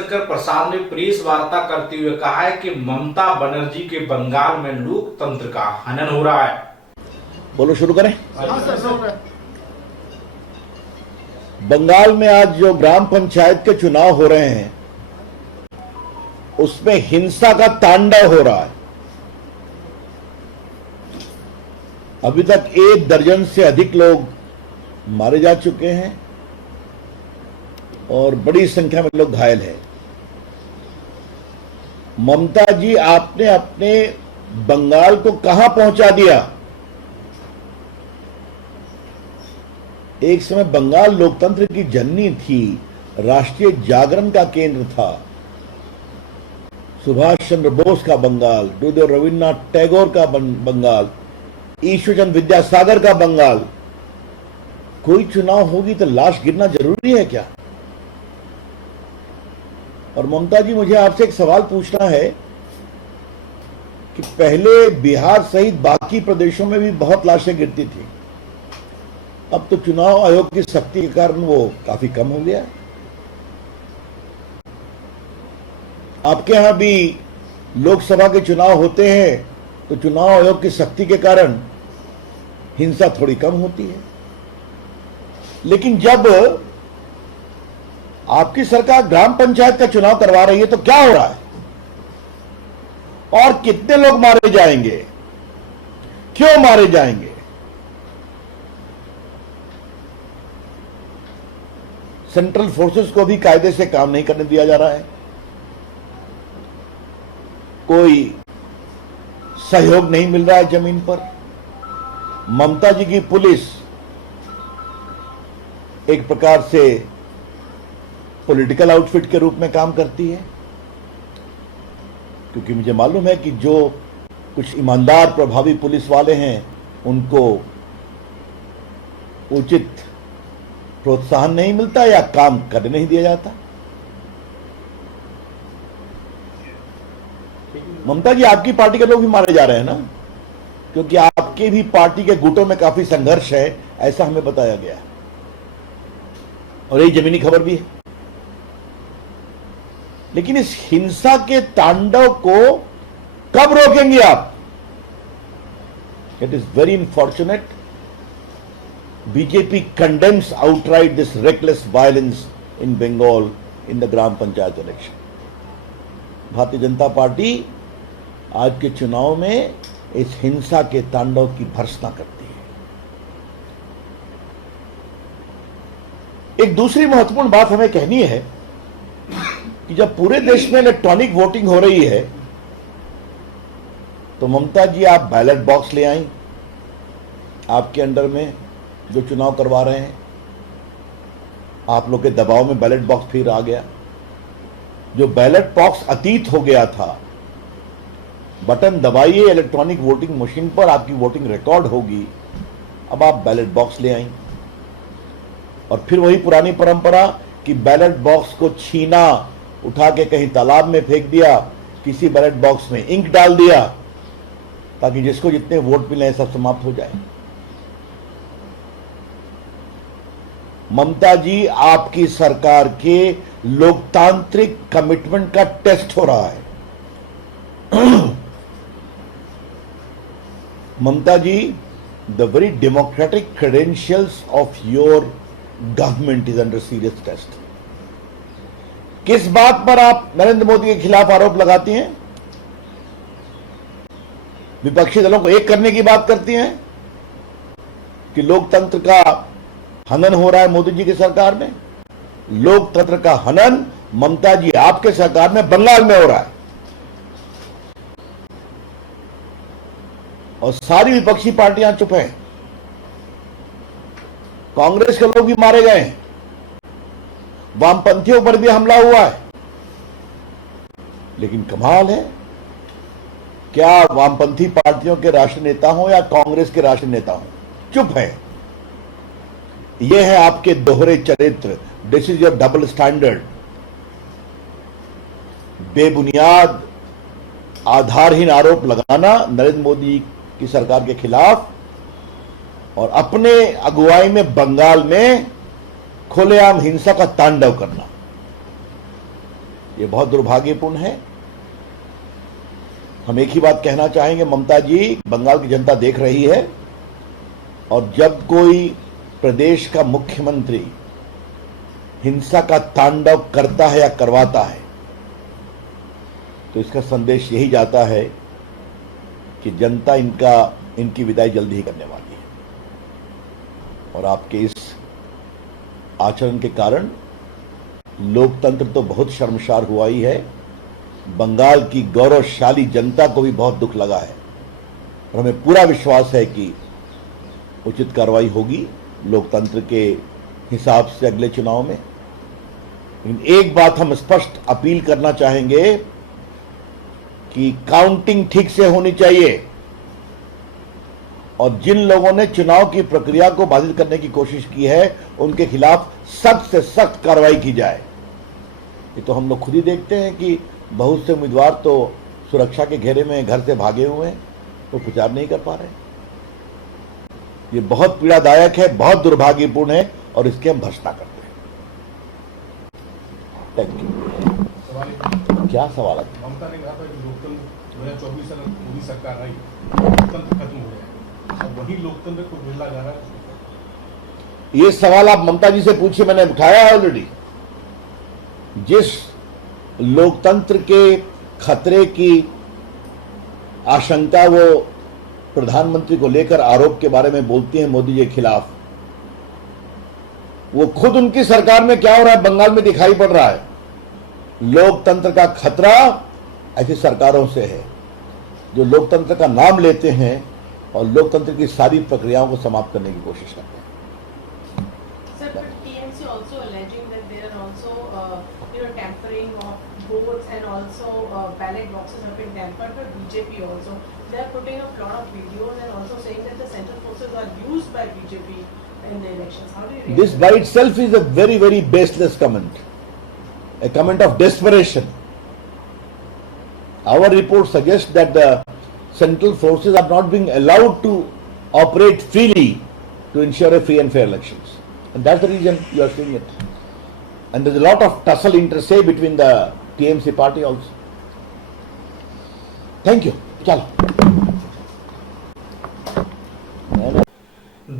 रविशंकर प्रसाद ने प्रेस वार्ता करते हुए कहा है कि ममता बनर्जी के बंगाल में लोकतंत्र का हनन हो रहा है। बोलो, शुरू करें। बंगाल में आज जो ग्राम पंचायत के चुनाव हो रहे हैं उसमें हिंसा का तांडव हो रहा है। अभी तक 1 दर्जन से अधिक लोग मारे जा चुके हैं और बड़ी संख्या में लोग घायल हैं। ममता जी, आपने अपने बंगाल को कहां पहुंचा दिया? एक समय बंगाल लोकतंत्र की जननी थी, राष्ट्रीय जागरण का केंद्र था, सुभाष चंद्र बोस का बंगाल, गुरुदेव रविन्द्रनाथ टैगोर का बंगाल, ईश्वरचंद्र विद्यासागर का बंगाल। कोई चुनाव होगी तो लाश गिरना जरूरी है क्या? और ममता जी, मुझे आपसे एक सवाल पूछना है कि पहले बिहार सहित बाकी प्रदेशों में भी बहुत लाशें गिरती थी, अब तो चुनाव आयोग की सख्ती के कारण वो काफी कम हो गया। आपके यहां भी लोकसभा के चुनाव होते हैं तो चुनाव आयोग की सख्ती के कारण हिंसा थोड़ी कम होती है, लेकिन जब आपकी सरकार ग्राम पंचायत का चुनाव करवा रही है तो क्या हो रहा है और कितने लोग मारे जाएंगे, क्यों मारे जाएंगे? सेंट्रल फोर्सेस को भी कायदे से काम नहीं करने दिया जा रहा है, कोई सहयोग नहीं मिल रहा है जमीन पर। ममता जी की पुलिस एक प्रकार से पॉलिटिकल आउटफिट के रूप में काम करती है, क्योंकि मुझे मालूम है कि जो कुछ ईमानदार प्रभावी पुलिस वाले हैं उनको उचित प्रोत्साहन नहीं मिलता या काम करने नहीं दिया जाता। ममता जी, आपकी पार्टी के लोग भी मारे जा रहे हैं ना, क्योंकि आपके भी पार्टी के गुटों में काफी संघर्ष है, ऐसा हमें बताया गया है और यही जमीनी खबर भी है। लेकिन इस हिंसा के तांडव को कब रोकेंगे आप? It is very unfortunate. BJP condemns outright this reckless violence in Bengal in the gram panchayat election. Bharatiya Janata party आज के चुनाव में इस हिंसा के तांडव की भर्त्सना करती है। एक दूसरी महत्वपूर्ण बात हमें कहनी है कि जब पूरे देश में इलेक्ट्रॉनिक वोटिंग हो रही है तो ममता जी, आप बैलेट बॉक्स ले आई, आपके अंडर में जो चुनाव करवा रहे हैं, आप लोग के दबाव में बैलेट बॉक्स फिर आ गया। जो बैलेट बॉक्स अतीत हो गया था, बटन दबाइए इलेक्ट्रॉनिक वोटिंग मशीन पर, आपकी वोटिंग रिकॉर्ड होगी। अब आप बैलेट बॉक्स ले आई और फिर वही पुरानी परंपरा कि बैलेट बॉक्स को छीना, उठा के कहीं तालाब में फेंक दिया, किसी बैलेट बॉक्स में इंक डाल दिया ताकि जिसको जितने वोट मिले सब समाप्त हो जाए। ममता जी, आपकी सरकार के लोकतांत्रिक कमिटमेंट का टेस्ट हो रहा है। ममता जी, the very democratic credentials of your government is under serious test. किस बात पर आप नरेंद्र मोदी के खिलाफ आरोप लगाती हैं? विपक्षी दलों को एक करने की बात करती हैं कि लोकतंत्र का हनन हो रहा है मोदी जी की सरकार में। लोकतंत्र का हनन ममता जी आपके सरकार में बंगाल में हो रहा है और सारी विपक्षी पार्टियां चुप हैं। कांग्रेस के लोग भी मारे गए हैं, वामपंथियों पर भी हमला हुआ है, लेकिन कमाल है, क्या वामपंथी पार्टियों के राष्ट्रीय नेता हों या कांग्रेस के राष्ट्रीय नेता हों, चुप है। यह है आपके दोहरे चरित्र। This is your double standard. बेबुनियाद आधारहीन आरोप लगाना नरेंद्र मोदी की सरकार के खिलाफ और अपने अगुवाई में बंगाल में खुलेआम हिंसा का तांडव करना। ये बहुत दुर्भाग्यपूर्ण है। हम एक ही बात कहना चाहेंगे, ममता जी, बंगाल की जनता देख रही है, और जब कोई प्रदेश का मुख्यमंत्री हिंसा का तांडव करता है या करवाता है, तो इसका संदेश यही जाता है कि जनता इनकी विदाई जल्दी ही करने वाली है। और आपके इस आचरण के कारण लोकतंत्र तो बहुत शर्मसार हुआ ही है, बंगाल की गौरवशाली जनता को भी बहुत दुख लगा है, और हमें पूरा विश्वास है कि उचित कार्रवाई होगी लोकतंत्र के हिसाब से अगले चुनाव में। लेकिन एक बात हम स्पष्ट अपील करना चाहेंगे कि काउंटिंग ठीक से होनी चाहिए, और जिन लोगों ने चुनाव की प्रक्रिया को बाधित करने की कोशिश की है उनके खिलाफ सख्त से सख्त कार्रवाई की जाए। ये तो हम लोग खुद ही देखते हैं कि बहुत से उम्मीदवार तो सुरक्षा के घेरे में घर से भागे हुए हैं, तो प्रचार नहीं कर पा रहे। ये बहुत पीड़ादायक है, बहुत दुर्भाग्यपूर्ण है, और इसकी हम भर्त्सना करते हैं। Thank you. क्या सवाल है? ममता ने कहा था कि लोकतंत्र 2024 से मोदी सरकार आई, लोकतंत्र खत्म हो गया, अब वही लोकतंत्र को मिला जा रहा है। ये सवाल आप ममता जी से पूछिए, मैंने उठाया है ऑलरेडी। जिस लोकतंत्र के खतरे की आशंका वो प्रधानमंत्री को लेकर आरोप के बारे में बोलती हैं मोदी जी के खिलाफ, वो खुद उनकी सरकार में क्या हो रहा है बंगाल में दिखाई पड़ रहा है। लोकतंत्र का खतरा ऐसी सरकारों से है जो लोकतंत्र का नाम लेते हैं और लोकतंत्र की सारी प्रक्रियाओं को समाप्त करने की कोशिश करते हैं। Sir, but TMC also alleging that there are also, tampering of votes and also ballot boxes have been tampered by BJP also. They are putting up a lot of videos and also saying that the central forces are used by BJP in the elections. How do you react? This by itself is a very, very baseless comment, a comment of desperation. Our report suggests that the central forces are not being allowed to operate freely to ensure a free and fair elections. And that's the reason you are seeing it. And there's a lot of tussle inter-se between the TMC party also. Thank you. Chalo.